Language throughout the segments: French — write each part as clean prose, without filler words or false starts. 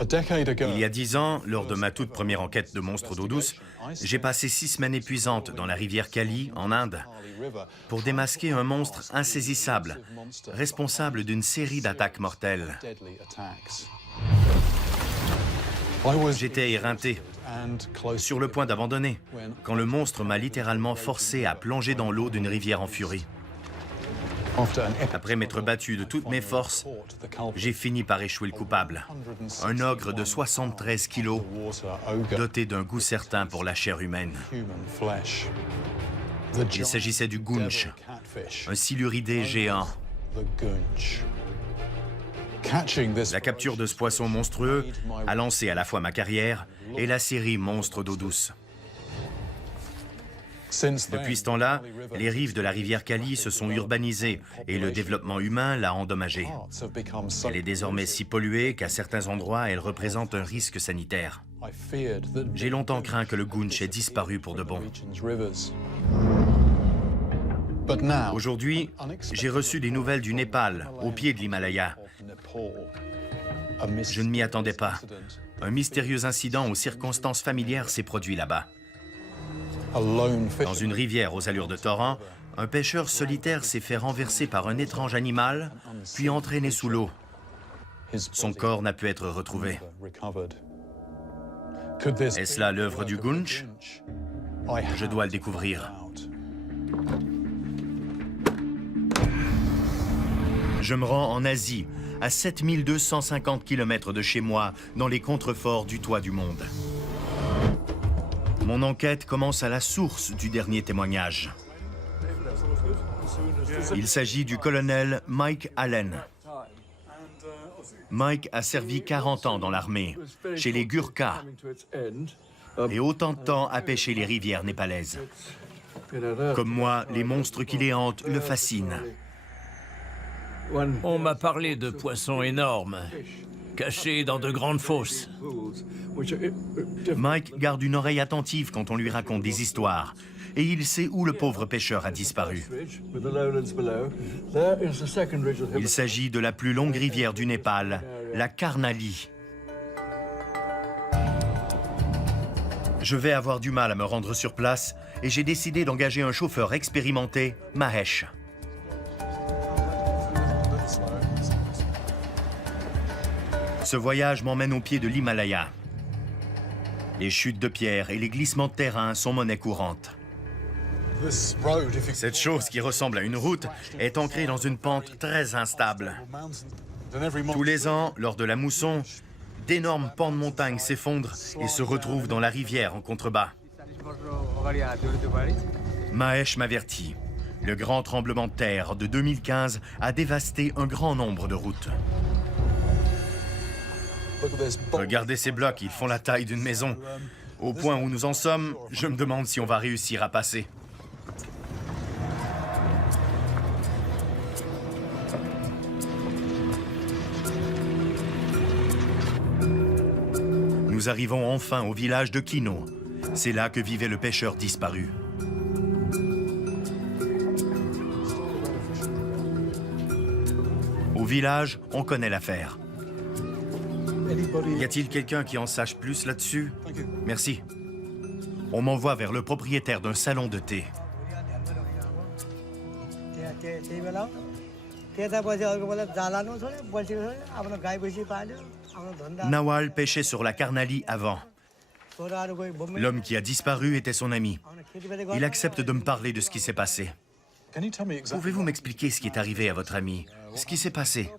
Il y a 10 ans, lors de ma toute première enquête de monstres d'eau douce, j'ai passé 6 semaines épuisantes dans la rivière Kali, en Inde, pour démasquer un monstre insaisissable, responsable d'une série d'attaques mortelles. J'étais éreinté, sur le point d'abandonner, quand le monstre m'a littéralement forcé à plonger dans l'eau d'une rivière en furie. Après m'être battu de toutes mes forces, j'ai fini par échouer le coupable. Un ogre de 73 kilos, doté d'un goût certain pour la chair humaine. Il s'agissait du gunch, un siluridé géant. La capture de ce poisson monstrueux a lancé à la fois ma carrière et la série Monstres d'eau douce. Depuis ce temps-là, les rives de la rivière Kali se sont urbanisées et le développement humain l'a endommagée. Elle est désormais si polluée qu'à certains endroits, elle représente un risque sanitaire. J'ai longtemps craint que le gunch ait disparu pour de bon. Aujourd'hui, j'ai reçu des nouvelles du Népal, au pied de l'Himalaya. Je ne m'y attendais pas. Un mystérieux incident aux circonstances familières s'est produit là-bas. Dans une rivière aux allures de torrent, un pêcheur solitaire s'est fait renverser par un étrange animal, puis entraîné sous l'eau. Son corps n'a pu être retrouvé. Est-ce là l'œuvre du gunch? Je dois le découvrir. Je me rends en Asie, à 7250 km de chez moi, dans les contreforts du toit du monde. Mon enquête commence à la source du dernier témoignage. Il s'agit du colonel Mike Allen. Mike a servi 40 ans dans l'armée, chez les Gurkhas, et autant de temps à pêcher les rivières népalaises. Comme moi, les monstres qui les hantent le fascinent. On m'a parlé de poissons énormes, cachés dans de grandes fosses. Mike garde une oreille attentive quand on lui raconte des histoires, et il sait où le pauvre pêcheur a disparu. Il s'agit de la plus longue rivière du Népal, la Karnali. Je vais avoir du mal à me rendre sur place, et j'ai décidé d'engager un chauffeur expérimenté, Mahesh. Ce voyage m'emmène au pied de l'Himalaya. Les chutes de pierre et les glissements de terrain sont monnaie courante. Cette chose qui ressemble à une route est ancrée dans une pente très instable. Tous les ans, lors de la mousson, d'énormes pans de montagne s'effondrent et se retrouvent dans la rivière en contrebas. Mahesh m'avertit. Le grand tremblement de terre de 2015 a dévasté un grand nombre de routes. Regardez ces blocs, ils font la taille d'une maison. Au point où nous en sommes, je me demande si on va réussir à passer. Nous arrivons enfin au village de Kino. C'est là que vivait le pêcheur disparu. Au village, on connaît l'affaire. Y a-t-il quelqu'un qui en sache plus là-dessus? Merci. On m'envoie vers le propriétaire d'un salon de thé. Nawal pêchait sur la Karnali avant. L'homme qui a disparu était son ami. Il accepte de me parler de ce qui s'est passé. Pouvez-vous m'expliquer ce qui est arrivé à votre ami? Ce qui s'est passé?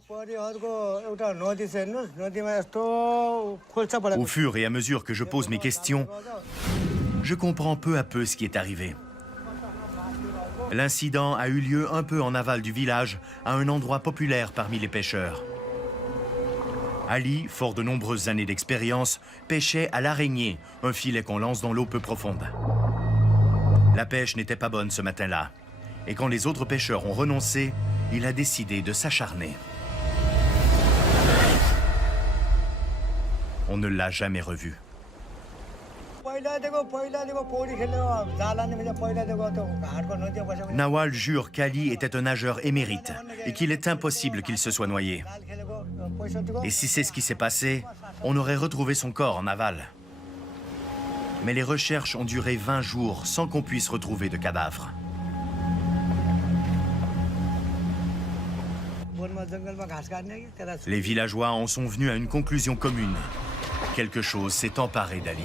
Au fur et à mesure que je pose mes questions, je comprends peu à peu ce qui est arrivé. L'incident a eu lieu un peu en aval du village, à un endroit populaire parmi les pêcheurs. Ali, fort de nombreuses années d'expérience, pêchait à l'araignée, un filet qu'on lance dans l'eau peu profonde. La pêche n'était pas bonne ce matin-là. Et quand les autres pêcheurs ont renoncé, il a décidé de s'acharner. On ne l'a jamais revu. Nawal jure qu'Ali était un nageur émérite et qu'il est impossible qu'il se soit noyé. Et si c'est ce qui s'est passé, on aurait retrouvé son corps en aval. Mais les recherches ont duré 20 jours sans qu'on puisse retrouver de cadavre. Les villageois en sont venus à une conclusion commune. Quelque chose s'est emparé d'Ali.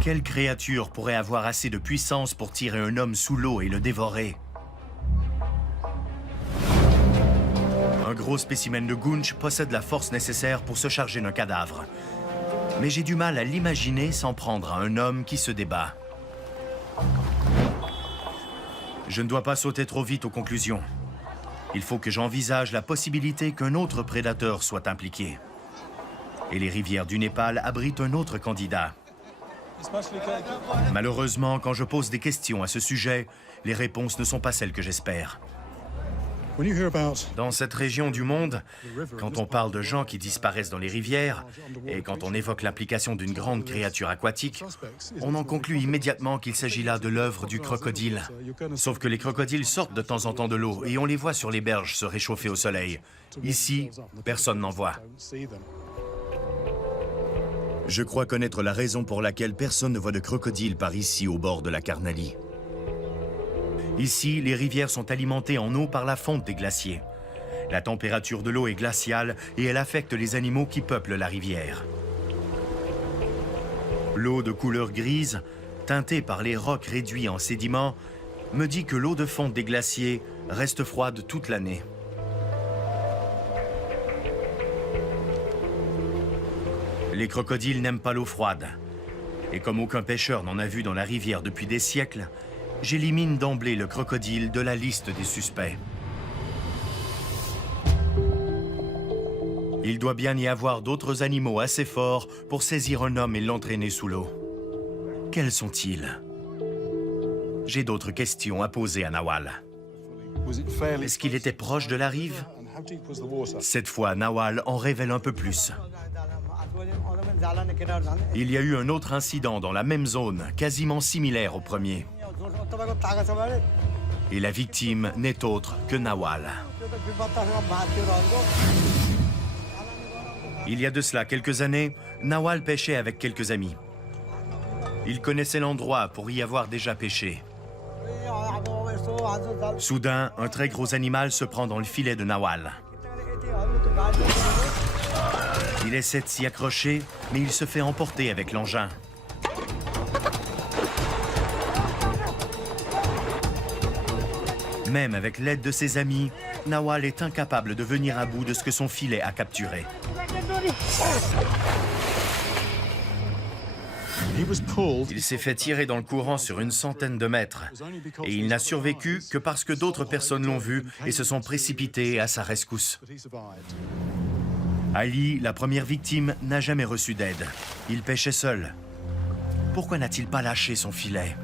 Quelle créature pourrait avoir assez de puissance pour tirer un homme sous l'eau et le dévorer? Un gros spécimen de Gounch possède la force nécessaire pour se charger d'un cadavre. Mais j'ai du mal à l'imaginer s'en prendre à un homme qui se débat. Je ne dois pas sauter trop vite aux conclusions. Il faut que j'envisage la possibilité qu'un autre prédateur soit impliqué. Et les rivières du Népal abritent un autre candidat. Malheureusement, quand je pose des questions à ce sujet, les réponses ne sont pas celles que j'espère. Dans cette région du monde, quand on parle de gens qui disparaissent dans les rivières, et quand on évoque l'implication d'une grande créature aquatique, on en conclut immédiatement qu'il s'agit là de l'œuvre du crocodile. Sauf que les crocodiles sortent de temps en temps de l'eau et on les voit sur les berges se réchauffer au soleil. Ici, personne n'en voit. Je crois connaître la raison pour laquelle personne ne voit de crocodile par ici au bord de la Karnali. Ici, les rivières sont alimentées en eau par la fonte des glaciers. La température de l'eau est glaciale et elle affecte les animaux qui peuplent la rivière. L'eau de couleur grise, teintée par les rocs réduits en sédiments, me dit que l'eau de fonte des glaciers reste froide toute l'année. Les crocodiles n'aiment pas l'eau froide. Et comme aucun pêcheur n'en a vu dans la rivière depuis des siècles, j'élimine d'emblée le crocodile de la liste des suspects. Il doit bien y avoir d'autres animaux assez forts pour saisir un homme et l'entraîner sous l'eau. Quels sont-ils? J'ai d'autres questions à poser à Nawal. Est-ce qu'il était proche de la rive? Cette fois, Nawal en révèle un peu plus. Il y a eu un autre incident dans la même zone, quasiment similaire au premier. Et la victime n'est autre que Nawal. Il y a de cela quelques années, Nawal pêchait avec quelques amis. Il connaissait l'endroit pour y avoir déjà pêché. Soudain, un très gros animal se prend dans le filet de Nawal. Il essaie de s'y accrocher, mais il se fait emporter avec l'engin. Même avec l'aide de ses amis, Nawal est incapable de venir à bout de ce que son filet a capturé. Il s'est fait tirer dans le courant sur une centaine de mètres. Et il n'a survécu que parce que d'autres personnes l'ont vu et se sont précipitées à sa rescousse. Ali, la première victime, n'a jamais reçu d'aide. Il pêchait seul. Pourquoi n'a-t-il pas lâché son filet?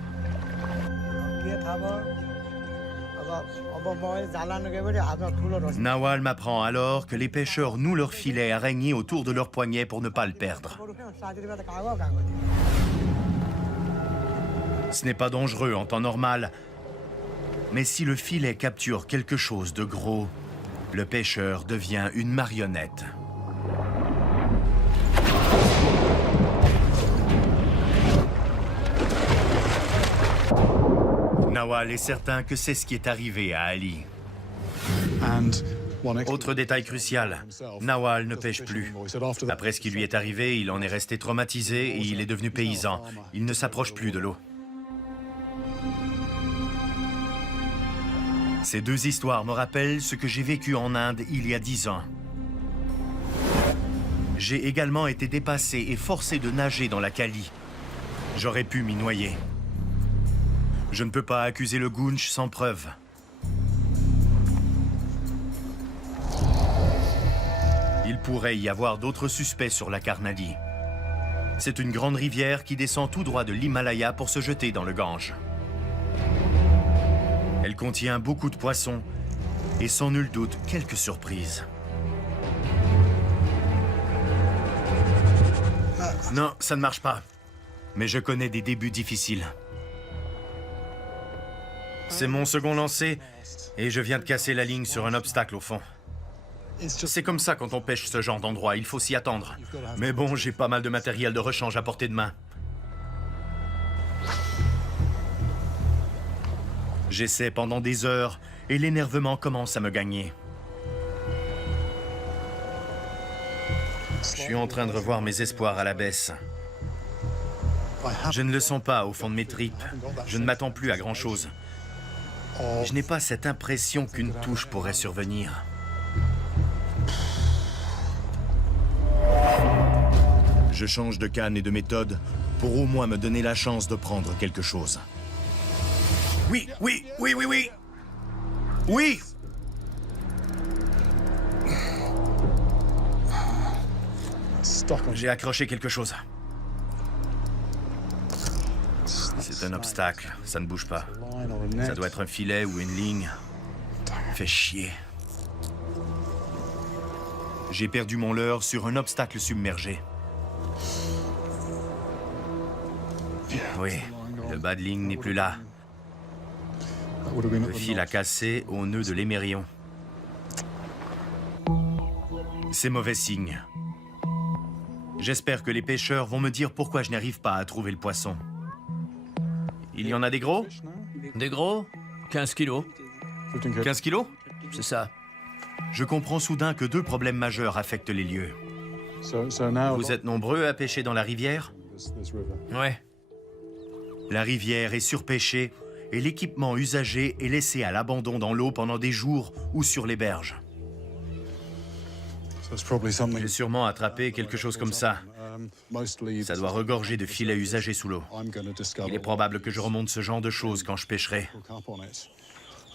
Nawal m'apprend alors que les pêcheurs nouent leur filet araignée autour de leur poignet pour ne pas le perdre. Ce n'est pas dangereux en temps normal, mais si le filet capture quelque chose de gros, le pêcheur devient une marionnette. Nawal est certain que c'est ce qui est arrivé à Ali. Autre détail crucial, Nawal ne pêche plus. Après ce qui lui est arrivé, il en est resté traumatisé et il est devenu paysan. Il ne s'approche plus de l'eau. Ces deux histoires me rappellent ce que j'ai vécu en Inde il y a 10 ans. J'ai également été dépassé et forcé de nager dans la Kali. J'aurais pu m'y noyer. Je ne peux pas accuser le Gounch sans preuve. Il pourrait y avoir d'autres suspects sur la Karnali. C'est une grande rivière qui descend tout droit de l'Himalaya pour se jeter dans le Gange. Elle contient beaucoup de poissons et sans nul doute quelques surprises. Non, ça ne marche pas. Mais je connais des débuts difficiles. C'est mon second lancer Et je viens de casser la ligne sur un obstacle au fond. C'est comme ça quand on pêche ce genre d'endroit, il faut s'y attendre. Mais bon, j'ai pas mal de matériel de rechange à portée de main. J'essaie pendant des heures et l'énervement commence à me gagner. Je suis en train de revoir mes espoirs à la baisse. Je ne le sens pas au fond de mes tripes. Je ne m'attends plus à grand-chose. Je n'ai pas cette impression qu'une touche pourrait survenir. Je change de canne et de méthode pour au moins me donner la chance de prendre quelque chose. Oui, oui, oui, oui, oui! Oui! J'ai accroché quelque chose. C'est un obstacle, ça ne bouge pas. Ça doit être un filet ou une ligne. Fait chier. J'ai perdu mon leurre sur un obstacle submergé. Oui, le bas de ligne n'est plus là. Le fil a cassé au nœud de l'émerion. C'est mauvais signe. J'espère que les pêcheurs vont me dire pourquoi je n'arrive pas à trouver le poisson. Il y en a des gros? Des gros? 15 kilos. 15 kilos? C'est ça. Je comprends soudain que deux problèmes majeurs affectent les lieux. Vous êtes nombreux à pêcher dans la rivière? Ouais. La rivière est surpêchée et l'équipement usagé est laissé à l'abandon dans l'eau pendant des jours ou sur les berges. J'ai sûrement attrapé quelque chose comme ça. Ça doit regorger de filets usagés sous l'eau. Il est probable que je remonte ce genre de choses quand je pêcherai.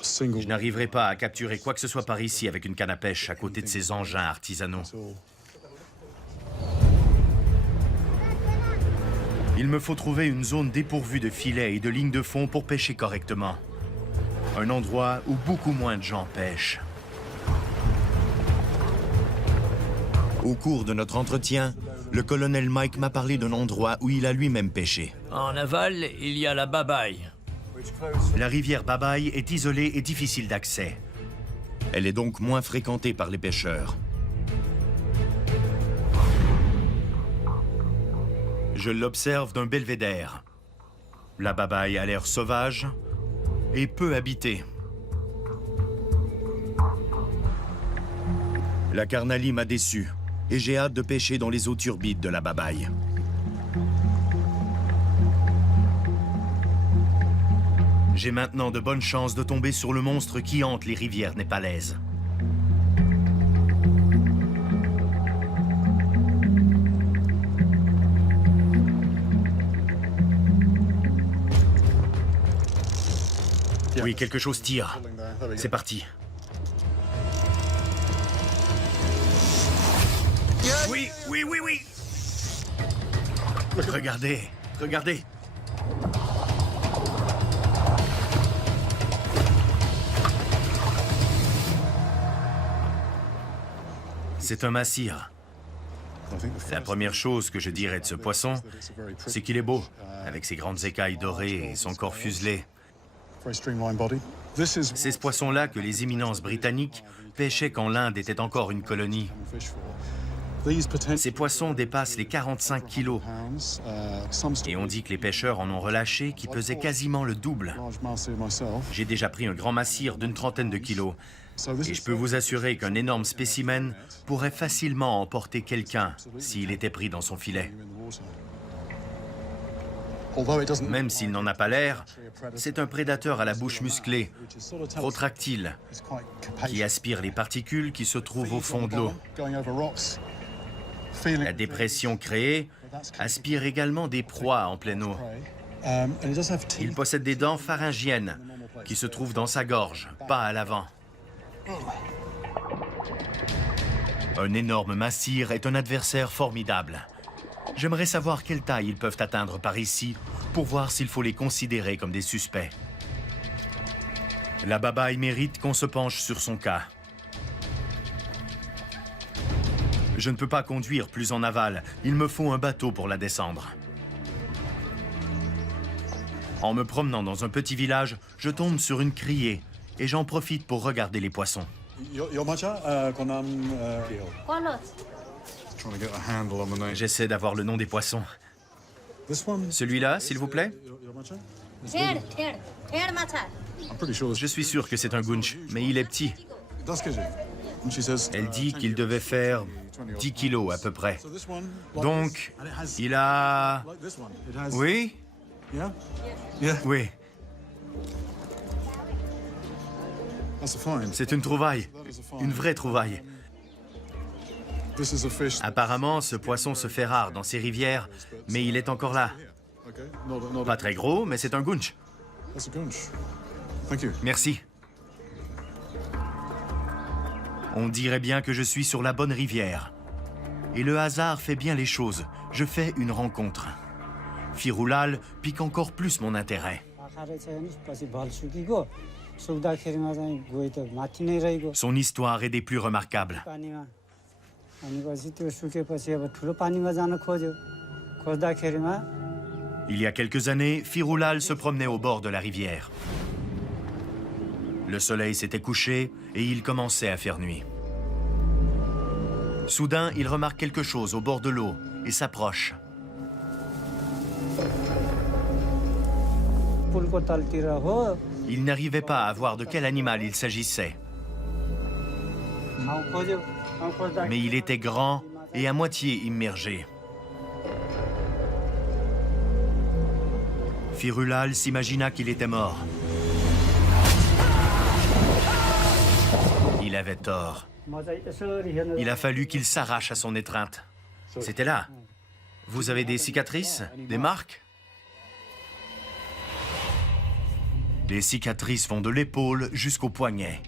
Je n'arriverai pas à capturer quoi que ce soit par ici avec une canne à pêche à côté de ces engins artisanaux. Il me faut trouver une zone dépourvue de filets et de lignes de fond pour pêcher correctement. Un endroit où beaucoup moins de gens pêchent. Au cours de notre entretien, le colonel Mike m'a parlé d'un endroit où il a lui-même pêché. En aval, il y a la Babaille. La rivière Babaille est isolée et difficile d'accès. Elle est donc moins fréquentée par les pêcheurs. Je l'observe d'un belvédère. La Babaille a l'air sauvage et peu habitée. La Carnalie m'a déçu et j'ai hâte de pêcher dans les eaux turbides de la Babaille. J'ai maintenant de bonnes chances de tomber sur le monstre qui hante les rivières népalaises. Oui, quelque chose tire. C'est parti. Oui, oui, oui, oui. Regardez, regardez. C'est un massire. La première chose que je dirais de ce poisson, c'est qu'il est beau, avec ses grandes écailles dorées et son corps fuselé. C'est ce poisson-là que les éminences britanniques pêchaient quand l'Inde était encore une colonie. Ces poissons dépassent les 45 kilos. Et on dit que les pêcheurs en ont relâché qui pesaient quasiment le double. J'ai déjà pris un grand massire d'une trentaine de kilos. Et je peux vous assurer qu'un énorme spécimen pourrait facilement emporter quelqu'un s'il était pris dans son filet. Même s'il n'en a pas l'air, c'est un prédateur à la bouche musclée, protractile, qui aspire les particules qui se trouvent au fond de l'eau. La dépression créée aspire également des proies en pleine eau. Il possède des dents pharyngiennes qui se trouvent dans sa gorge, pas à l'avant. Un énorme massire est un adversaire formidable. J'aimerais savoir quelle taille ils peuvent atteindre par ici pour voir s'il faut les considérer comme des suspects. La Babaille mérite qu'on se penche sur son cas. Je ne peux pas conduire plus en aval. Il me faut un bateau pour la descendre. En me promenant dans un petit village, je tombe sur une criée et j'en profite pour regarder les poissons. J'essaie d'avoir le nom des poissons. Celui-là, s'il vous plaît? Je suis sûr que c'est un gunch, mais il est petit. Elle dit qu'il devait faire 10 kilos à peu près. Donc, il a... Oui? Oui. C'est une trouvaille. Une vraie trouvaille. Apparemment, ce poisson se fait rare dans ces rivières, mais il est encore là. Pas très gros, mais c'est un gunch. Merci. On dirait bien que je suis sur la bonne rivière. Et le hasard fait bien les choses. Je fais une rencontre. Firulal pique encore plus mon intérêt. Son histoire est des plus remarquables. Il y a quelques années, Firulal se promenait au bord de la rivière. Le soleil s'était couché et il commençait à faire nuit. Soudain, il remarque quelque chose au bord de l'eau et s'approche. Il n'arrivait pas à voir de quel animal il s'agissait. Mais il était grand et à moitié immergé. Firulal s'imagina qu'il était mort. Il avait tort. Il a fallu qu'il s'arrache à son étreinte. C'était là. Vous avez des cicatrices? Des marques? Les cicatrices vont de l'épaule jusqu'au poignet.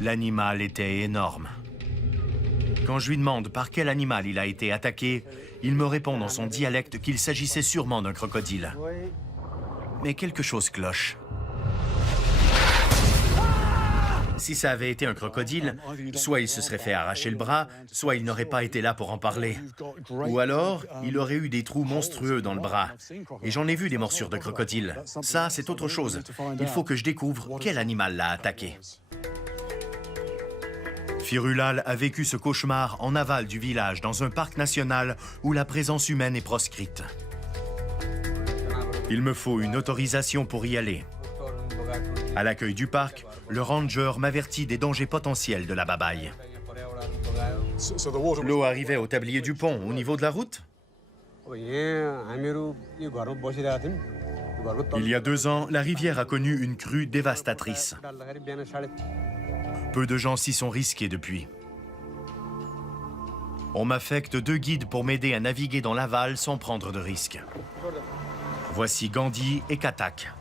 L'animal était énorme. Quand je lui demande par quel animal il a été attaqué, il me répond dans son dialecte qu'il s'agissait sûrement d'un crocodile. Mais quelque chose cloche. Si ça avait été un crocodile, soit il se serait fait arracher le bras, soit il n'aurait pas été là pour en parler. Ou alors, il aurait eu des trous monstrueux dans le bras. Et j'en ai vu des morsures de crocodile. Ça, c'est autre chose. Il faut que je découvre quel animal l'a attaqué. Firulal a vécu ce cauchemar en aval du village, dans un parc national où la présence humaine est proscrite. Il me faut une autorisation pour y aller. À l'accueil du parc, le ranger m'avertit des dangers potentiels de la babaille. L'eau arrivait au tablier du pont, au niveau de la route? Il y a 2 ans, la rivière a connu une crue dévastatrice. Peu de gens s'y sont risqués depuis. On m'affecte 2 guides pour m'aider à naviguer dans l'aval sans prendre de risques. Voici Gandhi et Katak.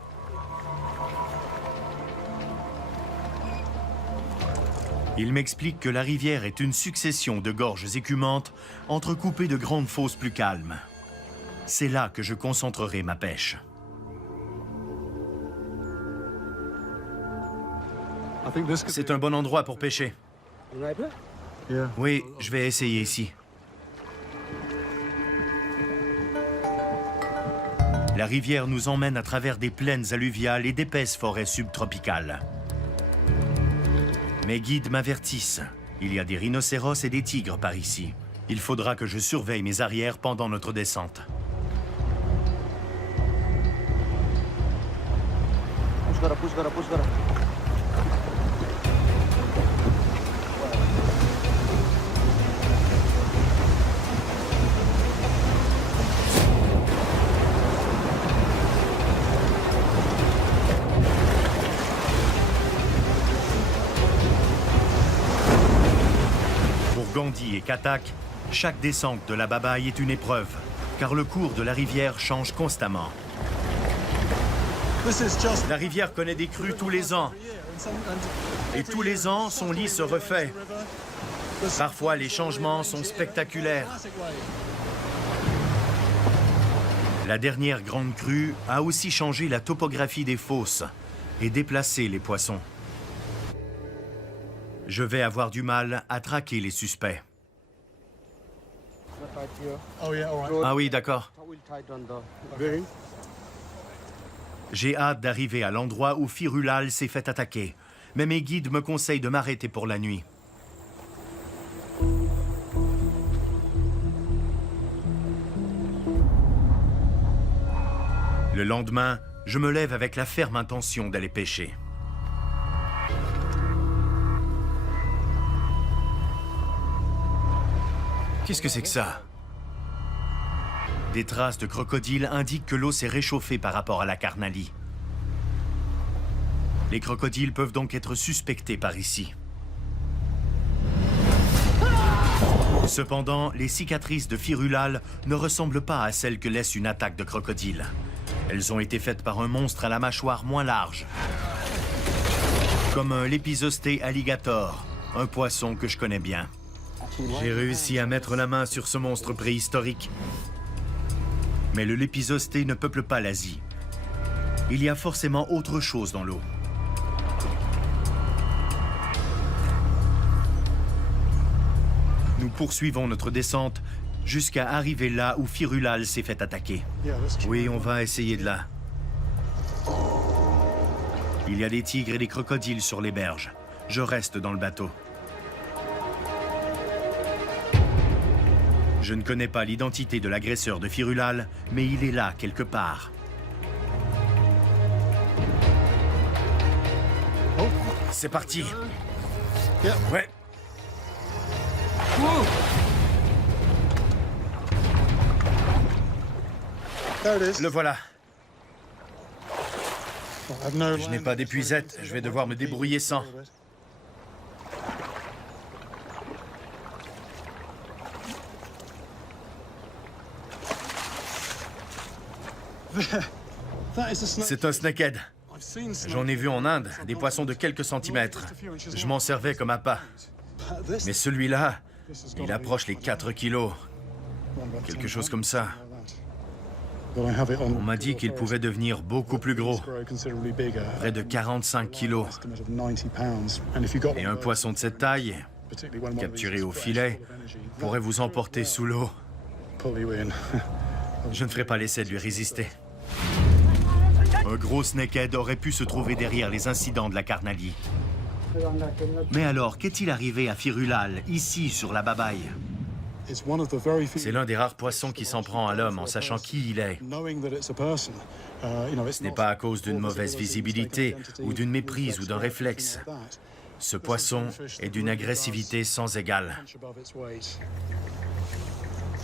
Ils m'expliquent que la rivière est une succession de gorges écumantes entrecoupées de grandes fosses plus calmes. C'est là que je concentrerai ma pêche. C'est un bon endroit pour pêcher. Oui, je vais essayer ici. La rivière nous emmène à travers des plaines alluviales et d'épaisses forêts subtropicales. Mes guides m'avertissent. Il y a des rhinocéros et des tigres par ici. Il faudra que je surveille mes arrières pendant notre descente. Gandhi et Katak, chaque descente de la babaille est une épreuve, car le cours de la rivière change constamment. La rivière connaît des crues tous les ans. Et tous les ans, son lit se refait. Parfois, les changements sont spectaculaires. La dernière grande crue a aussi changé la topographie des fosses et déplacé les poissons. Je vais avoir du mal à traquer les suspects. Ah oui, d'accord. J'ai hâte d'arriver à l'endroit où Firulal s'est fait attaquer. mais mes guides me conseillent de m'arrêter pour la nuit. Le lendemain, je me lève avec la ferme intention d'aller pêcher. Qu'est-ce que c'est que ça? Des traces de crocodiles indiquent que l'eau s'est réchauffée par rapport à la Carnalie. Les crocodiles peuvent donc être suspectés par ici. Cependant, les cicatrices de Firulal ne ressemblent pas à celles que laisse une attaque de crocodile. Elles ont été faites par un monstre à la mâchoire moins large. Comme un Lépisosté alligator, un poisson que je connais bien. J'ai réussi à mettre la main sur ce monstre préhistorique. Mais le Lépisosté ne peuple pas l'Asie. Il y a forcément autre chose dans l'eau. Nous poursuivons notre descente jusqu'à arriver là où Firulal s'est fait attaquer. Oui, on va essayer de là. Il y a des tigres et des crocodiles sur les berges. Je reste dans le bateau. Je ne connais pas l'identité de l'agresseur de Firulal, mais il est là quelque part. C'est parti. Ouais. Le voilà. Je n'ai pas d'épuisette, je vais devoir me débrouiller sans. C'est un snakehead. J'en ai vu en Inde, des poissons de quelques centimètres. Je m'en servais comme appât. Mais celui-là, il approche les 4 kilos. Quelque chose comme ça. On m'a dit qu'il pouvait devenir beaucoup plus gros. Près de 45 kilos. Et un poisson de cette taille, capturé au filet, pourrait vous emporter sous l'eau. Je ne ferai pas l'essai de lui résister. Un gros snakehead aurait pu se trouver derrière les incidents de la Carnalie. Mais alors, qu'est-il arrivé à Firulal, ici, sur la Babaï? C'est l'un des rares poissons qui s'en prend à l'homme en sachant qui il est. Ce n'est pas à cause d'une mauvaise visibilité, ou d'une méprise, ou d'un réflexe. Ce poisson est d'une agressivité sans égale.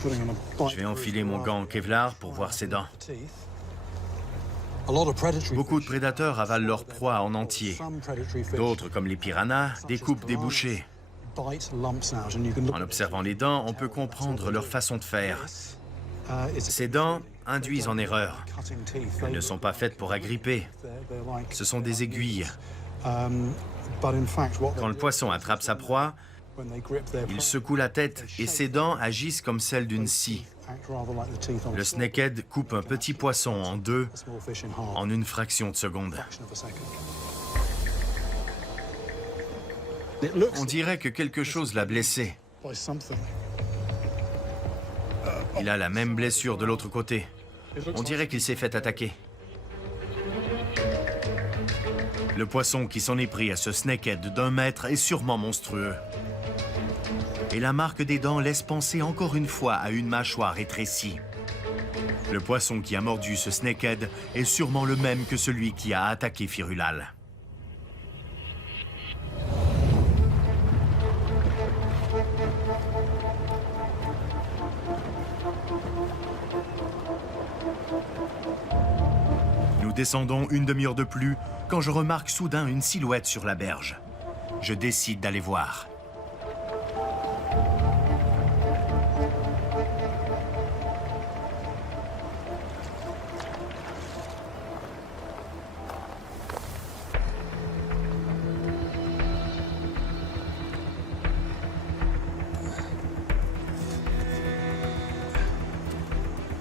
Je vais enfiler mon gant en Kevlar pour voir ses dents. Beaucoup de prédateurs avalent leur proie en entier. D'autres, comme les piranhas, découpent des bouchées. En observant les dents, on peut comprendre leur façon de faire. Ces dents induisent en erreur. Elles ne sont pas faites pour agripper. Ce sont des aiguilles. Quand le poisson attrape sa proie, il secoue la tête et ses dents agissent comme celles d'une scie. Le snakehead coupe un petit poisson en deux en une fraction de seconde. On dirait que quelque chose l'a blessé. Il a la même blessure de l'autre côté. On dirait qu'il s'est fait attaquer. Le poisson qui s'en est pris à ce snakehead d'1 mètre est sûrement monstrueux. Et la marque des dents laisse penser encore une fois à une mâchoire rétrécie. Le poisson qui a mordu ce snakehead est sûrement le même que celui qui a attaqué Firulal. Nous descendons une demi-heure de plus quand je remarque soudain une silhouette sur la berge. Je décide d'aller voir.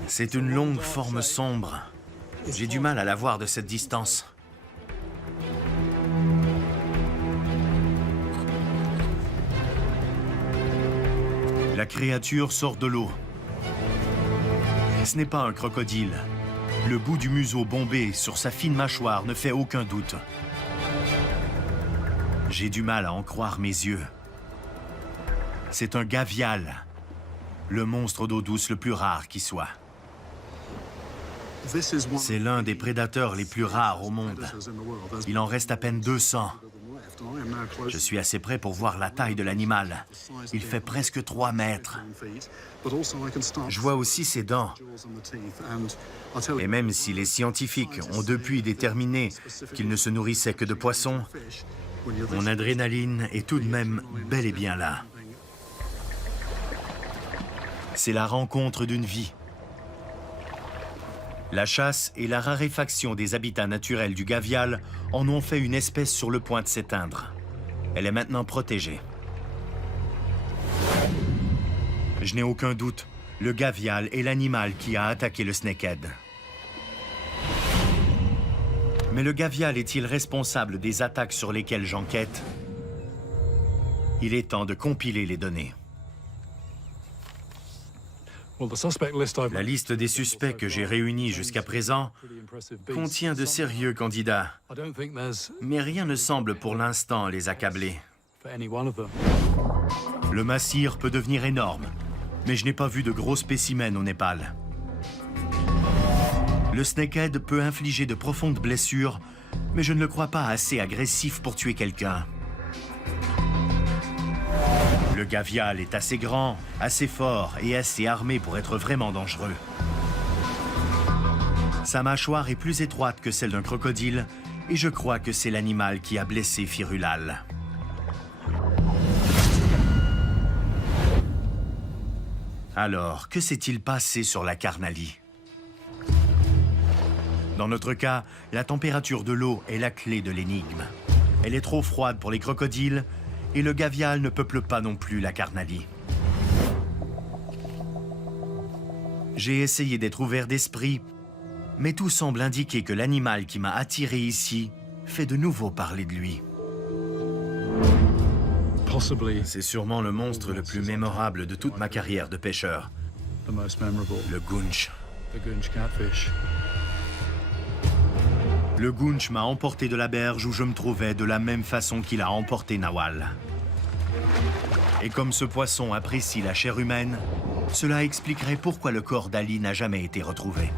C'est une longue forme sombre. J'ai du mal à la voir de cette distance. La créature sort de l'eau. Ce n'est pas un crocodile. Le bout du museau bombé sur sa fine mâchoire ne fait aucun doute. J'ai du mal à en croire mes yeux. C'est un gavial, le monstre d'eau douce le plus rare qui soit. C'est l'un des prédateurs les plus rares au monde. Il en reste à peine 200. Je suis assez près pour voir la taille de l'animal. Il fait presque 3 mètres. Je vois aussi ses dents. Et même si les scientifiques ont depuis déterminé qu'il ne se nourrissait que de poissons, mon adrénaline est tout de même bel et bien là. C'est la rencontre d'une vie. La chasse et la raréfaction des habitats naturels du gavial en ont fait une espèce sur le point de s'éteindre. Elle est maintenant protégée. Je n'ai aucun doute, le gavial est l'animal qui a attaqué le snakehead. Mais le gavial est-il responsable des attaques sur lesquelles j'enquête? Il est temps de compiler les données. La liste des suspects que j'ai réunis jusqu'à présent contient de sérieux candidats, mais rien ne semble pour l'instant les accabler. Le massir peut devenir énorme, mais je n'ai pas vu de gros spécimens au Népal. Le snakehead peut infliger de profondes blessures, mais je ne le crois pas assez agressif pour tuer quelqu'un. Le gavial est assez grand, assez fort et assez armé pour être vraiment dangereux. Sa mâchoire est plus étroite que celle d'un crocodile et je crois que c'est l'animal qui a blessé Firulal. Alors, que s'est-il passé sur la Karnali? Dans notre cas, la température de l'eau est la clé de l'énigme. Elle est trop froide pour les crocodiles et le gavial ne peuple pas non plus la Karnali. J'ai essayé d'être ouvert d'esprit, mais tout semble indiquer que l'animal qui m'a attiré ici fait de nouveau parler de lui. C'est sûrement le monstre le plus mémorable de toute ma carrière de pêcheur. Le goonch. Le goonch m'a emporté de la berge où je me trouvais de la même façon qu'il a emporté Nawal. Et comme ce poisson apprécie la chair humaine, cela expliquerait pourquoi le corps d'Ali n'a jamais été retrouvé.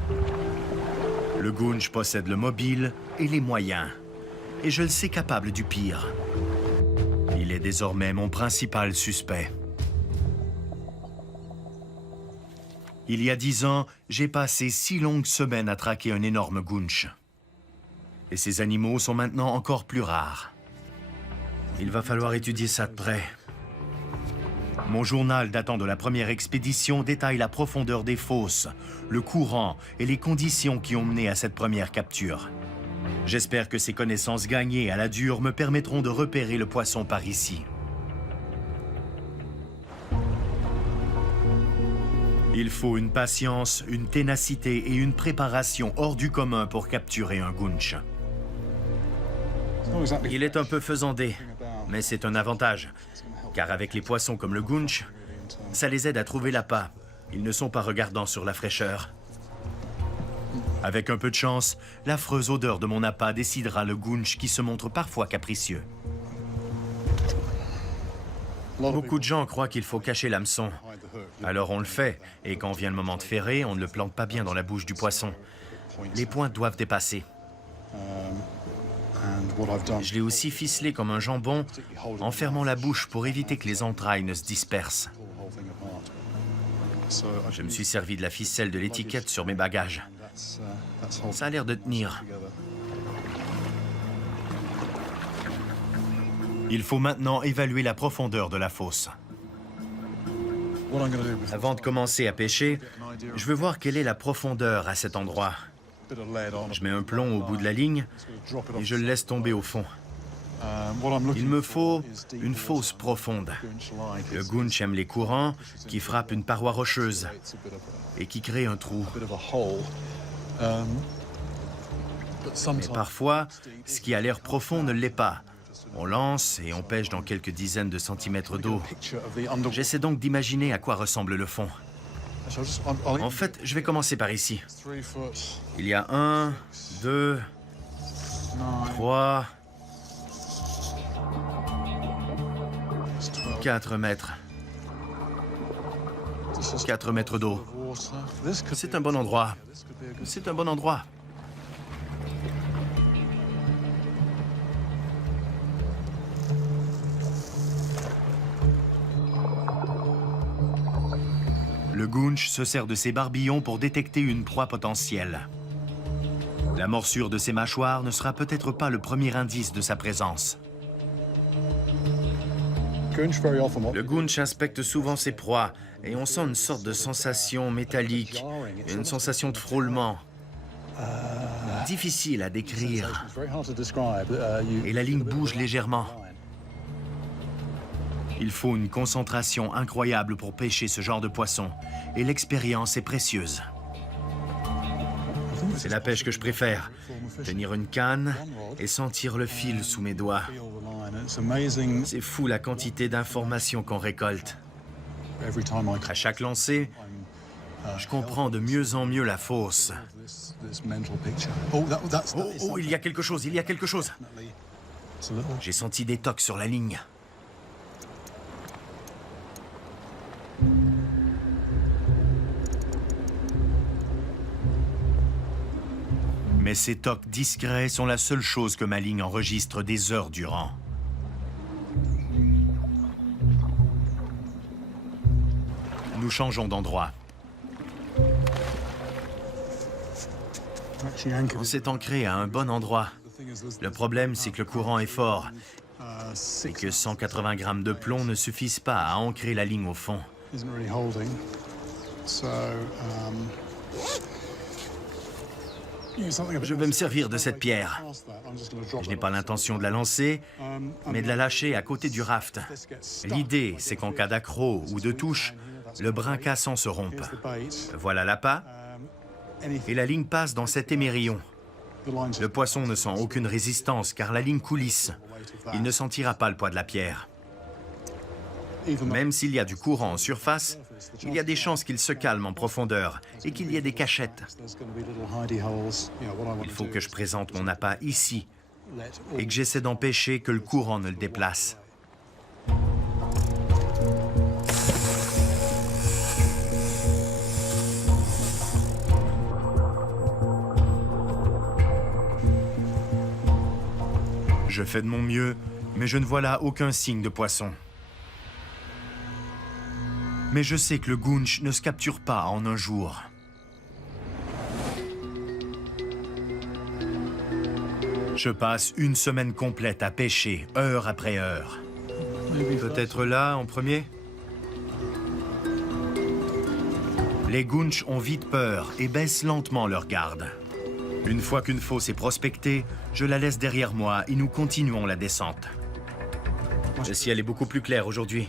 Le goonch possède le mobile et les moyens, et je le sais capable du pire. Il est désormais mon principal suspect. Il y a 10 ans, j'ai passé 6 longues semaines à traquer un énorme goonch. Et ces animaux sont maintenant encore plus rares. Il va falloir étudier ça de près. Mon journal datant de la première expédition détaille la profondeur des fosses, le courant et les conditions qui ont mené à cette première capture. J'espère que ces connaissances gagnées à la dure me permettront de repérer le poisson par ici. Il faut une patience, une ténacité et une préparation hors du commun pour capturer un goonch. Il est un peu faisandé, mais c'est un avantage. Car avec les poissons comme le goonch, ça les aide à trouver l'appât. Ils ne sont pas regardants sur la fraîcheur. Avec un peu de chance, l'affreuse odeur de mon appât décidera le goonch qui se montre parfois capricieux. Beaucoup de gens croient qu'il faut cacher l'hameçon. Alors on le fait, et quand vient le moment de ferrer, on ne le plante pas bien dans la bouche du poisson. Les pointes doivent dépasser. Je l'ai aussi ficelé comme un jambon en fermant la bouche pour éviter que les entrailles ne se dispersent. Je me suis servi de la ficelle de l'étiquette sur mes bagages. Ça a l'air de tenir. Il faut maintenant évaluer la profondeur de la fosse. Avant de commencer à pêcher, je veux voir quelle est la profondeur à cet endroit. Je mets un plomb au bout de la ligne et je le laisse tomber au fond. Il me faut une fosse profonde. Le goonch aime les courants qui frappent une paroi rocheuse et qui créent un trou. Mais parfois, ce qui a l'air profond ne l'est pas. On lance et on pêche dans quelques dizaines de centimètres d'eau. J'essaie donc d'imaginer à quoi ressemble le fond. En fait, je vais commencer par ici. Il y a 1, 2, 3, 4 mètres. 4 mètres d'eau. C'est un bon endroit. C'est un bon endroit. Le goonch se sert de ses barbillons pour détecter une proie potentielle. La morsure de ses mâchoires ne sera peut-être pas le premier indice de sa présence. Le goonch inspecte souvent ses proies et on sent une sorte de sensation métallique, une sensation de frôlement. Difficile à décrire. Et la ligne bouge légèrement. Il faut une concentration incroyable pour pêcher ce genre de poisson, et l'expérience est précieuse. C'est la pêche que je préfère. Tenir une canne et sentir le fil sous mes doigts. C'est fou la quantité d'informations qu'on récolte. À chaque lancer, je comprends de mieux en mieux la fosse. Oh, il y a quelque chose, il y a quelque chose. J'ai senti des tocs sur la ligne. Mais ces tocs discrets sont la seule chose que ma ligne enregistre des heures durant. Nous changeons d'endroit. On s'est ancré à un bon endroit. Le problème, c'est que le courant est fort et que 180 grammes de plomb ne suffisent pas à ancrer la ligne au fond. Je vais me servir de cette pierre. Je n'ai pas l'intention de la lancer, mais de la lâcher à côté du raft. L'idée, c'est qu'en cas d'accroc ou de touche, le brin cassant se rompe. Voilà l'appât, et la ligne passe dans cet émerillon. Le poisson ne sent aucune résistance car la ligne coulisse. Il ne sentira pas le poids de la pierre. Même s'il y a du courant en surface, il y a des chances qu'il se calme en profondeur et qu'il y ait des cachettes. Il faut que je présente mon appât ici et que j'essaie d'empêcher que le courant ne le déplace. Je fais de mon mieux, mais je ne vois là aucun signe de poisson. Mais je sais que le goonch ne se capture pas en un jour. Je passe une semaine complète à pêcher, heure après heure. Peut-être là, en premier? Les goonchs ont vite peur et baissent lentement leur garde. Une fois qu'une fosse est prospectée, je la laisse derrière moi et nous continuons la descente. Le ciel est beaucoup plus clair aujourd'hui.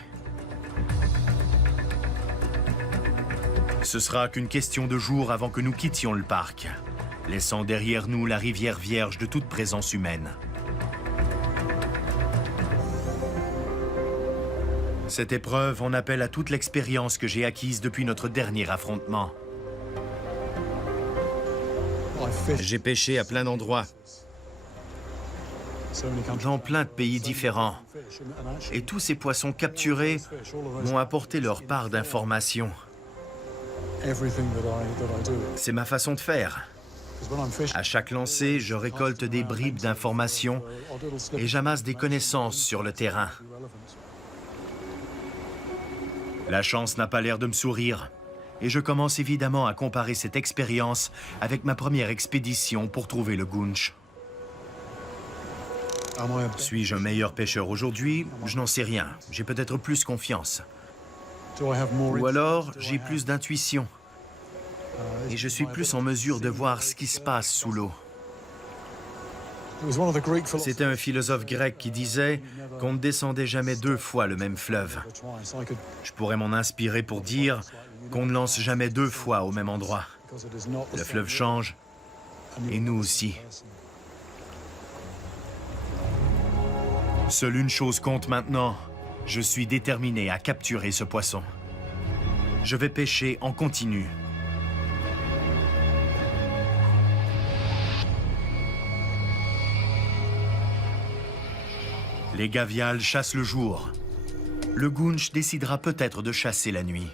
Ce sera qu'une question de jours avant que nous quittions le parc, laissant derrière nous la rivière vierge de toute présence humaine. Cette épreuve en appelle à toute l'expérience que j'ai acquise depuis notre dernier affrontement. J'ai pêché à plein d'endroits, dans plein de pays différents. Et tous ces poissons capturés m'ont apporté leur part d'informations. C'est ma façon de faire. À chaque lancer, je récolte des bribes d'informations et j'amasse des connaissances sur le terrain. La chance n'a pas l'air de me sourire. Et je commence évidemment à comparer cette expérience avec ma première expédition pour trouver le goonch. Suis-je un meilleur pêcheur aujourd'hui? Je n'en sais rien. J'ai peut-être plus confiance. Ou alors, j'ai plus d'intuition. Et je suis plus en mesure de voir ce qui se passe sous l'eau. C'était un philosophe grec qui disait qu'on ne descendait jamais deux fois le même fleuve. Je pourrais m'en inspirer pour dire qu'on ne lance jamais deux fois au même endroit. Le fleuve change, et nous aussi. Seule une chose compte maintenant. Je suis déterminé à capturer ce poisson. Je vais pêcher en continu. Les gavials chassent le jour. Le gounch décidera peut-être de chasser la nuit.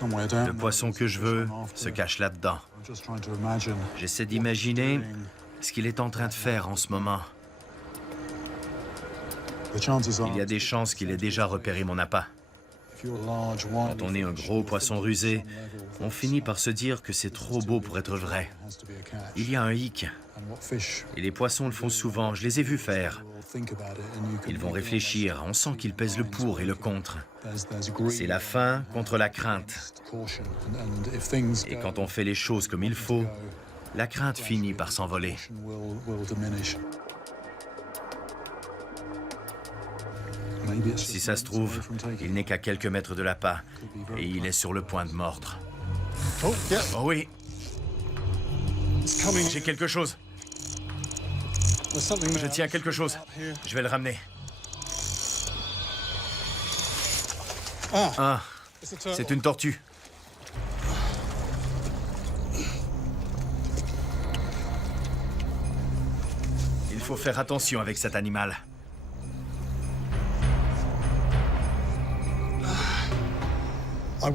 Le poisson que je veux se cache là-dedans. J'essaie d'imaginer ce qu'il est en train de faire en ce moment. Il y a des chances qu'il ait déjà repéré mon appât. Quand on est un gros poisson rusé, on finit par se dire que c'est trop beau pour être vrai. Il y a un hic. Et les poissons le font souvent, je les ai vus faire. Ils vont réfléchir, on sent qu'ils pèsent le pour et le contre. C'est la faim contre la crainte. Et quand on fait les choses comme il faut, la crainte finit par s'envoler. Si ça se trouve, il n'est qu'à quelques mètres de l'appât et il est sur le point de mordre. Oh oui! J'ai quelque chose. Je tiens à quelque chose. Je vais le ramener. Ah, c'est une tortue. Il faut faire attention avec cet animal.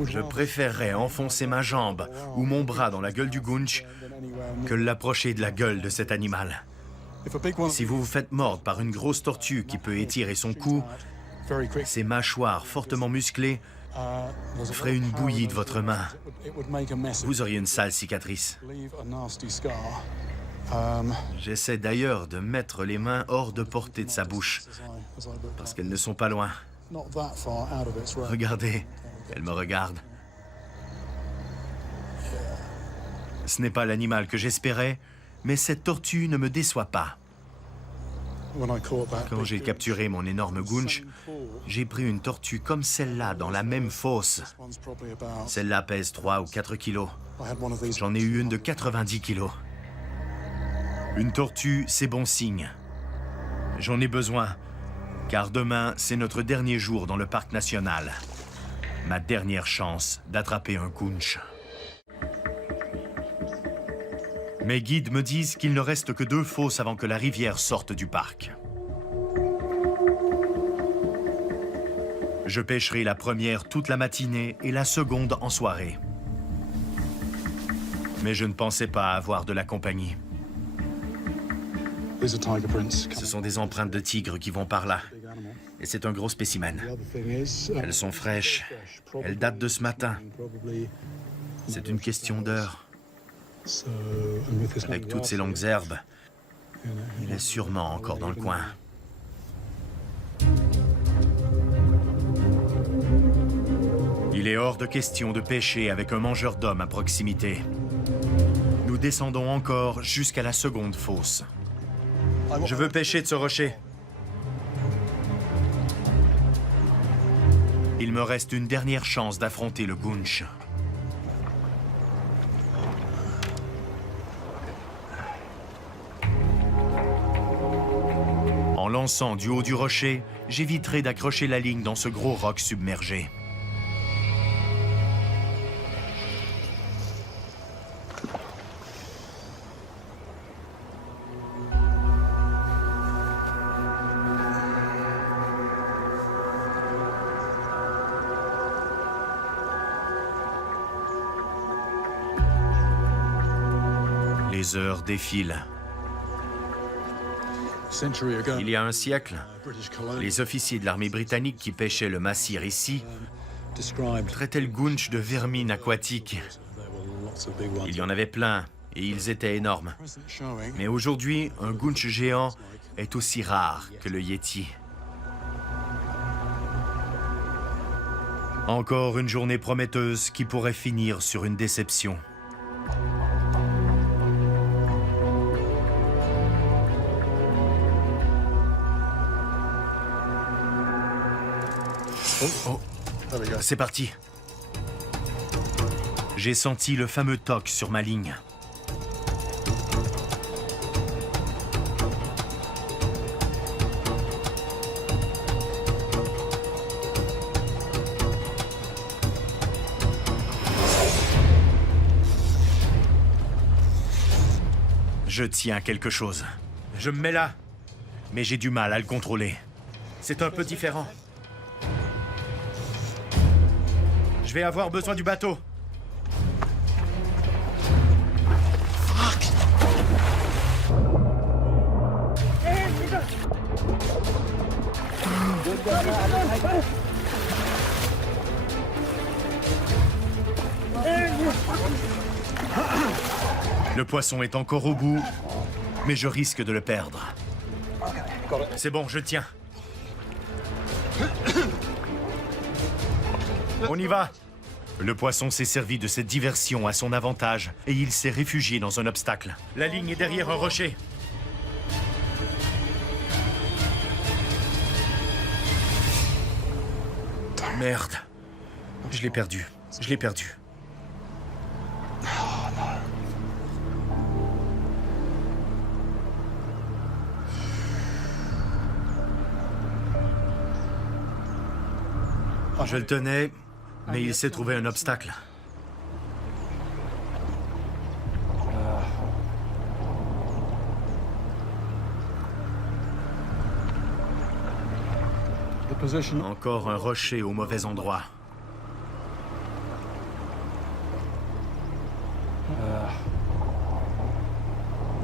Je préférerais enfoncer ma jambe ou mon bras dans la gueule du gounch que l'approcher de la gueule de cet animal. Si vous vous faites mordre par une grosse tortue qui peut étirer son cou, ses mâchoires fortement musclées feraient une bouillie de votre main. Vous auriez une sale cicatrice. J'essaie d'ailleurs de mettre les mains hors de portée de sa bouche, parce qu'elles ne sont pas loin. Regardez, elle me regarde. Ce n'est pas l'animal que j'espérais, mais cette tortue ne me déçoit pas. Quand j'ai capturé mon énorme gounch, j'ai pris une tortue comme celle-là dans la même fosse. Celle-là pèse 3 ou 4 kilos. J'en ai eu une de 90 kilos. Une tortue, c'est bon signe. J'en ai besoin, car demain, c'est notre dernier jour dans le parc national. Ma dernière chance d'attraper un gounch. Mes guides me disent qu'il ne reste que 2 fosses avant que la rivière sorte du parc. Je pêcherai la première toute la matinée et la seconde en soirée. Mais je ne pensais pas avoir de la compagnie. Ce sont des empreintes de tigre qui vont par là. Et c'est un gros spécimen. Elles sont fraîches. Elles datent de ce matin. C'est une question d'heure. Avec toutes ces longues herbes, il est sûrement encore dans le coin. Il est hors de question de pêcher avec un mangeur d'hommes à proximité. Nous descendons encore jusqu'à la seconde fosse. Je veux pêcher de ce rocher. Il me reste une dernière chance d'affronter le gounch. En lançant du haut du rocher, j'éviterai d'accrocher la ligne dans ce gros roc submergé. Les heures défilent. Il y a un siècle, les officiers de l'armée britannique qui pêchaient le massir ici traitaient le gounch de vermine aquatique. Il y en avait plein et ils étaient énormes. Mais aujourd'hui, un gounch géant est aussi rare que le yéti. Encore une journée prometteuse qui pourrait finir sur une déception. Oh, c'est parti. J'ai senti le fameux toc sur ma ligne. Je tiens quelque chose. Je me mets là, mais j'ai du mal à le contrôler. C'est un peu différent. Je vais avoir besoin du bateau. Le poisson est encore au bout, mais je risque de le perdre. C'est bon, je tiens. On y va. Le poisson s'est servi de cette diversion à son avantage et il s'est réfugié dans un obstacle. La ligne est derrière un rocher. Merde. Je l'ai perdu. Je l'ai perdu. Je le tenais, mais il s'est trouvé un obstacle. Encore un rocher au mauvais endroit.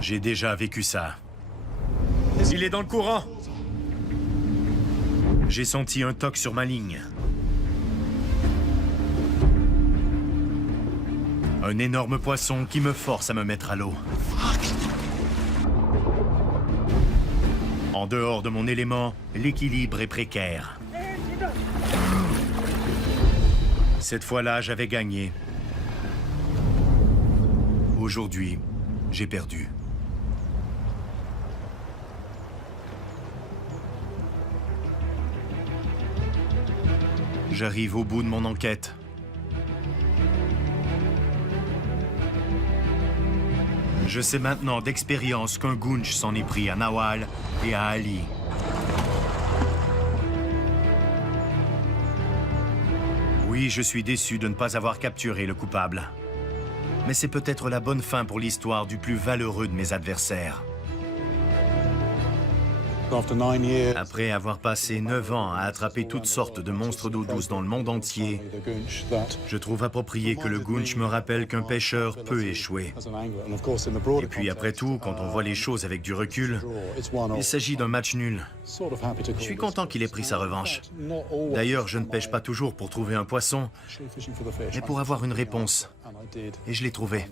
J'ai déjà vécu ça. Il est dans le courant. J'ai senti un toc sur ma ligne. Un énorme poisson qui me force à me mettre à l'eau. En dehors de mon élément, l'équilibre est précaire. Cette fois-là, j'avais gagné. Aujourd'hui, j'ai perdu. J'arrive au bout de mon enquête. Je sais maintenant d'expérience qu'un gounch s'en est pris à Nawal et à Ali. Oui, je suis déçu de ne pas avoir capturé le coupable. Mais c'est peut-être la bonne fin pour l'histoire du plus valeureux de mes adversaires. Après avoir passé 9 ans à attraper toutes sortes de monstres d'eau douce dans le monde entier, je trouve approprié que le gounch me rappelle qu'un pêcheur peut échouer. Et puis après tout, quand on voit les choses avec du recul, il s'agit d'un match nul. Je suis content qu'il ait pris sa revanche. D'ailleurs, je ne pêche pas toujours pour trouver un poisson, mais pour avoir une réponse. Et je l'ai trouvé.